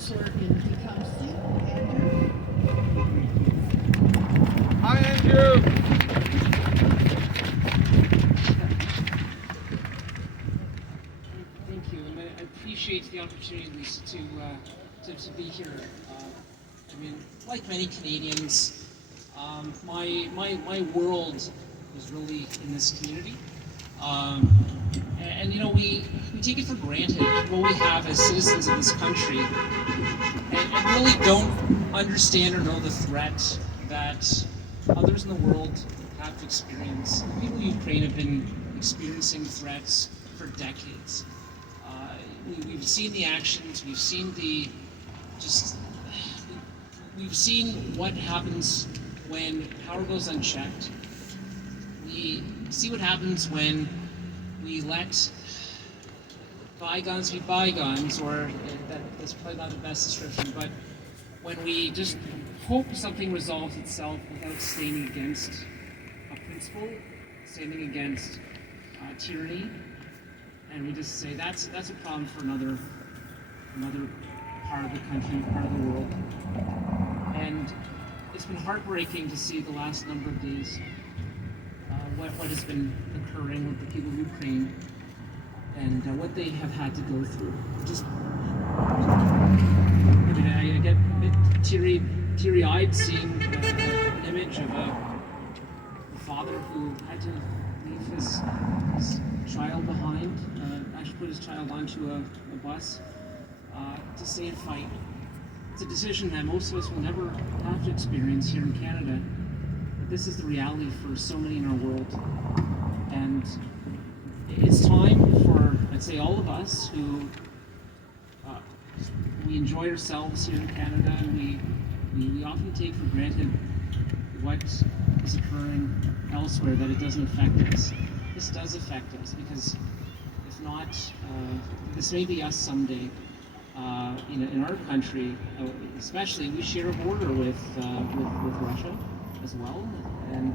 Councillor in Tecumseh, Andrew. Hi, Andrew. Thank you, and I appreciate the opportunity, Lisa, to be here. I mean, like many Canadians, my world is really in this community. And you know, we take it for granted what we have as citizens of this country, and really don't understand or know the threat that others in the world have to experience. People in Ukraine have been experiencing threats for decades. We've seen the actions, we've seen we've seen what happens when power goes unchecked. We see what happens when we let bygones be bygones, or that's probably not the best description, but when we just hope something resolves itself without standing against a principle, standing against tyranny, and we just say that's a problem for another part of the country, part of the world. And it's been heartbreaking to see the last number of days what has been occurring with the people of Ukraine and what they have had to go through. Just, I mean, I get a bit teary-eyed seeing an image of a father who had to leave his child behind, actually put his child onto a bus to stay and fight. It's a decision that most of us will never have to experience here in Canada. But this is the reality for so many in our world. And it's time for, I'd say, all of us who we enjoy ourselves here in Canada, and we often take for granted what is occurring elsewhere, that it doesn't affect us. This does affect us, because if not, this may be us someday. In our country, especially, we share a border with Russia as well, and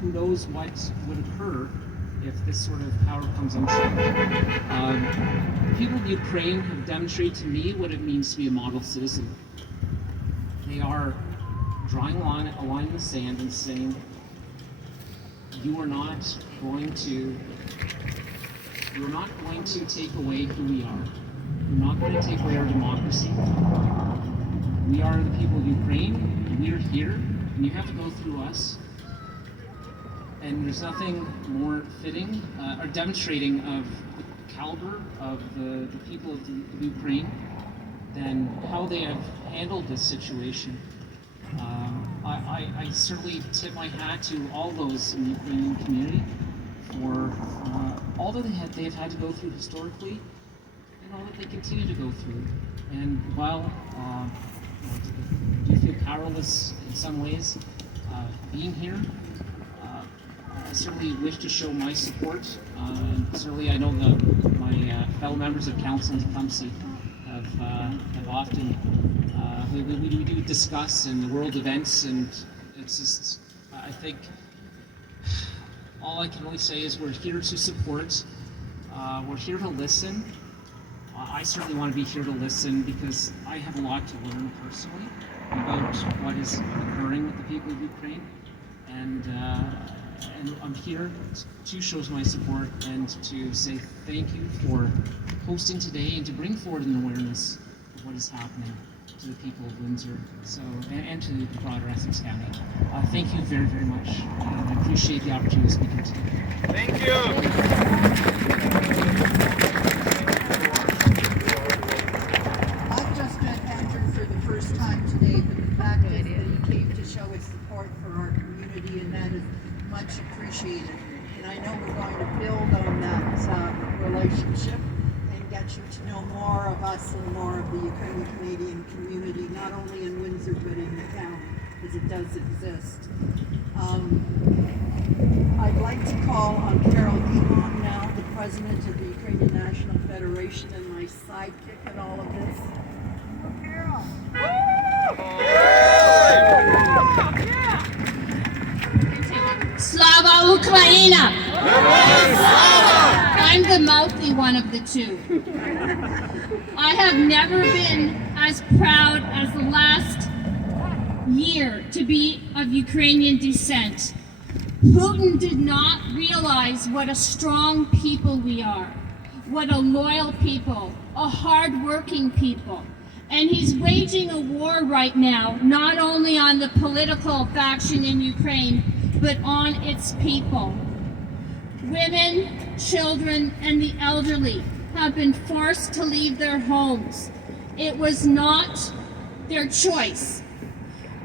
who knows what would occur if this sort of power comes unchecked. The people of Ukraine have demonstrated to me what it means to be a model citizen. They are drawing a line in the sand and saying, you are not going to take away who we are. You're not going to take away our democracy. We are the people of Ukraine, and we are here, and you have to go through us. And there's nothing more fitting or demonstrating of the caliber of the people of Ukraine than how they have handled this situation. I certainly tip my hat to all those in the Ukrainian community for all that they have had to go through historically, and all that they continue to go through. And while I do feel powerless in some ways, being here, I certainly wish to show my support. Certainly, I know my fellow members of council in Tecumseh have often we do discuss in the world events, and it's just, I think all I can really say is we're here to support. We're here to listen. I certainly want to be here to listen because I have a lot to learn personally about what is occurring with the people of Ukraine, and I'm here to show my support and to say thank you for hosting today and to bring forward an awareness of what is happening to the people of Windsor, and to the broader Essex County. Thank you very, very much. I appreciate the opportunity to speak here today. Thank you. I've just met Andrew for the first time today, but the fact is that he came to show his support for our community, and that is much appreciated. And I know we're going to build on that relationship and get you to know more of us and more of the Ukrainian Canadian community, not only in Windsor but in the town, as it does exist. I'd like to call on Carol Demon now, the president of the Ukrainian National Federation and my sidekick in all of this. Oh, Carol! Slava Ukraina! I'm the mouthy one of the two. I have never been as proud as the last year to be of Ukrainian descent. Putin did not realize what a strong people we are, what a loyal people, a hard-working people. And he's waging a war right now, not only on the political faction in Ukraine, but on its people. Women, children, and the elderly have been forced to leave their homes. It was not their choice.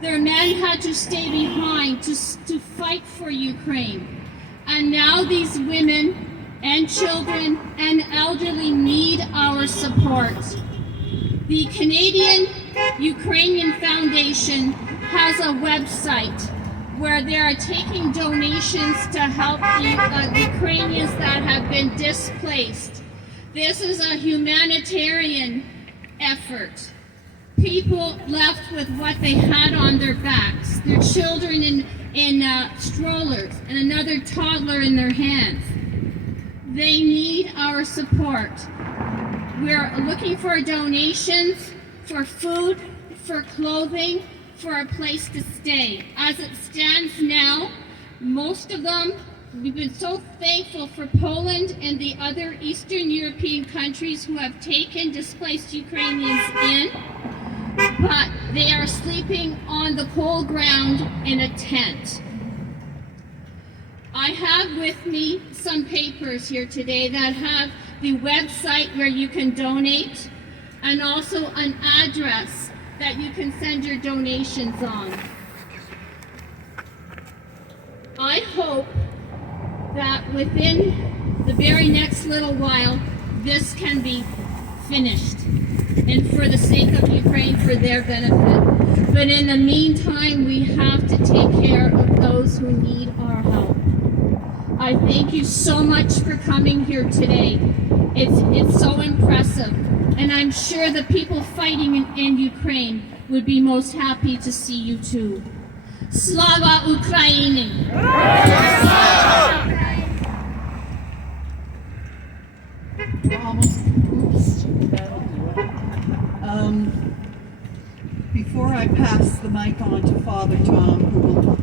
Their men had to stay behind to fight for Ukraine. And now these women and children and elderly need our support. The Canadian Ukrainian Foundation has a website where they are taking donations to help the Ukrainians that have been displaced. This is a humanitarian effort. People left with what they had on their backs, their children in strollers and another toddler in their hands. They need our support. We're looking for donations for food, for clothing, for a place to stay. As it stands now, most of them, we've been so thankful for Poland and the other Eastern European countries who have taken displaced Ukrainians in, but they are sleeping on the cold ground in a tent. I have with me some papers here today that have the website where you can donate and also an address that you can send your donations on. I hope that within the very next little while, this can be finished, and for the sake of Ukraine, for their benefit. But in the meantime, we have to take care of those who need our help. I thank you so much for coming here today. It's so impressive, and I'm sure the people fighting in Ukraine would be most happy to see you too. Slava Ukraini! We're almost, oops. Before I pass the mic on to Father Tom, who will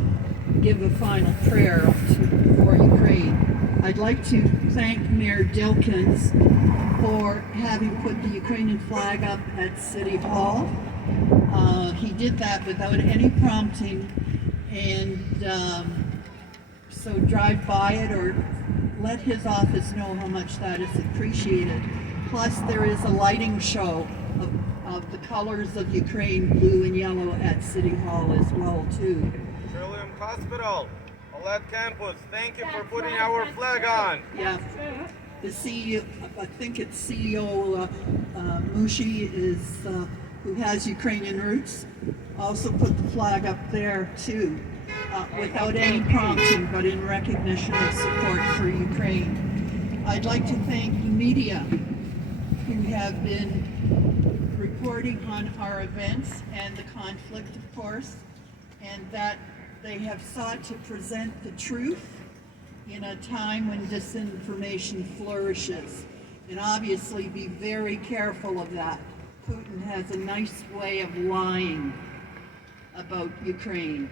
give a final prayer for Ukraine, I'd like to thank Mayor Dilkins for having put the Ukrainian flag up at City Hall. He did that without any prompting, and so drive by it or let his office know how much that is appreciated. Plus, there is a lighting show of the colors of Ukraine, blue and yellow, at City Hall as well, too. Trillium Hospital, Olet Campus, thank you for putting our flag on. Yeah, the CEO, I think it's CEO Mushi, is who has Ukrainian roots, also put the flag up there too, without any prompting, but in recognition of support for Ukraine. I'd like to thank the media who have been reporting on our events and the conflict, of course, and that they have sought to present the truth in a time when disinformation flourishes. And obviously be very careful of that. Putin has a nice way of lying about Ukraine.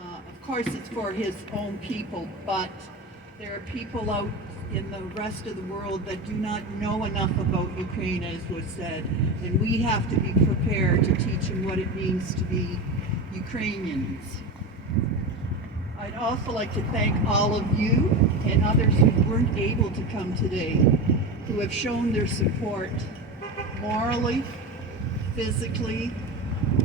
Of course it's for his own people, but there are people out in the rest of the world that do not know enough about Ukraine, as was said, and we have to be prepared to teach them what it means to be Ukrainians. I'd also like to thank all of you and others who weren't able to come today, who have shown their support morally, physically,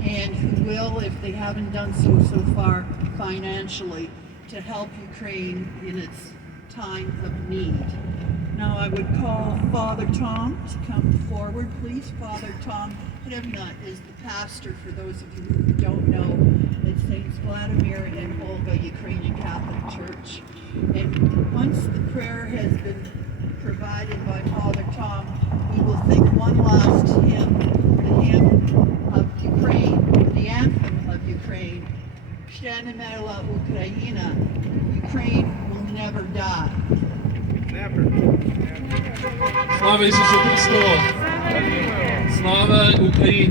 and who will, if they haven't done so far, financially, to help Ukraine in its time of need. Now I would call Father Tom to come forward, please. Father Tom Hrivna is the pastor, for those of you who don't know, at Saints Vladimir and Olga Ukrainian Catholic Church. And once the prayer has been provided by Father Tom, we will sing one last hymn, the hymn of Ukraine, the anthem of Ukraine, Shtanimela Ukraina, Ukraine will never die. Never. Слава Ісусу Христу! Слава Україні!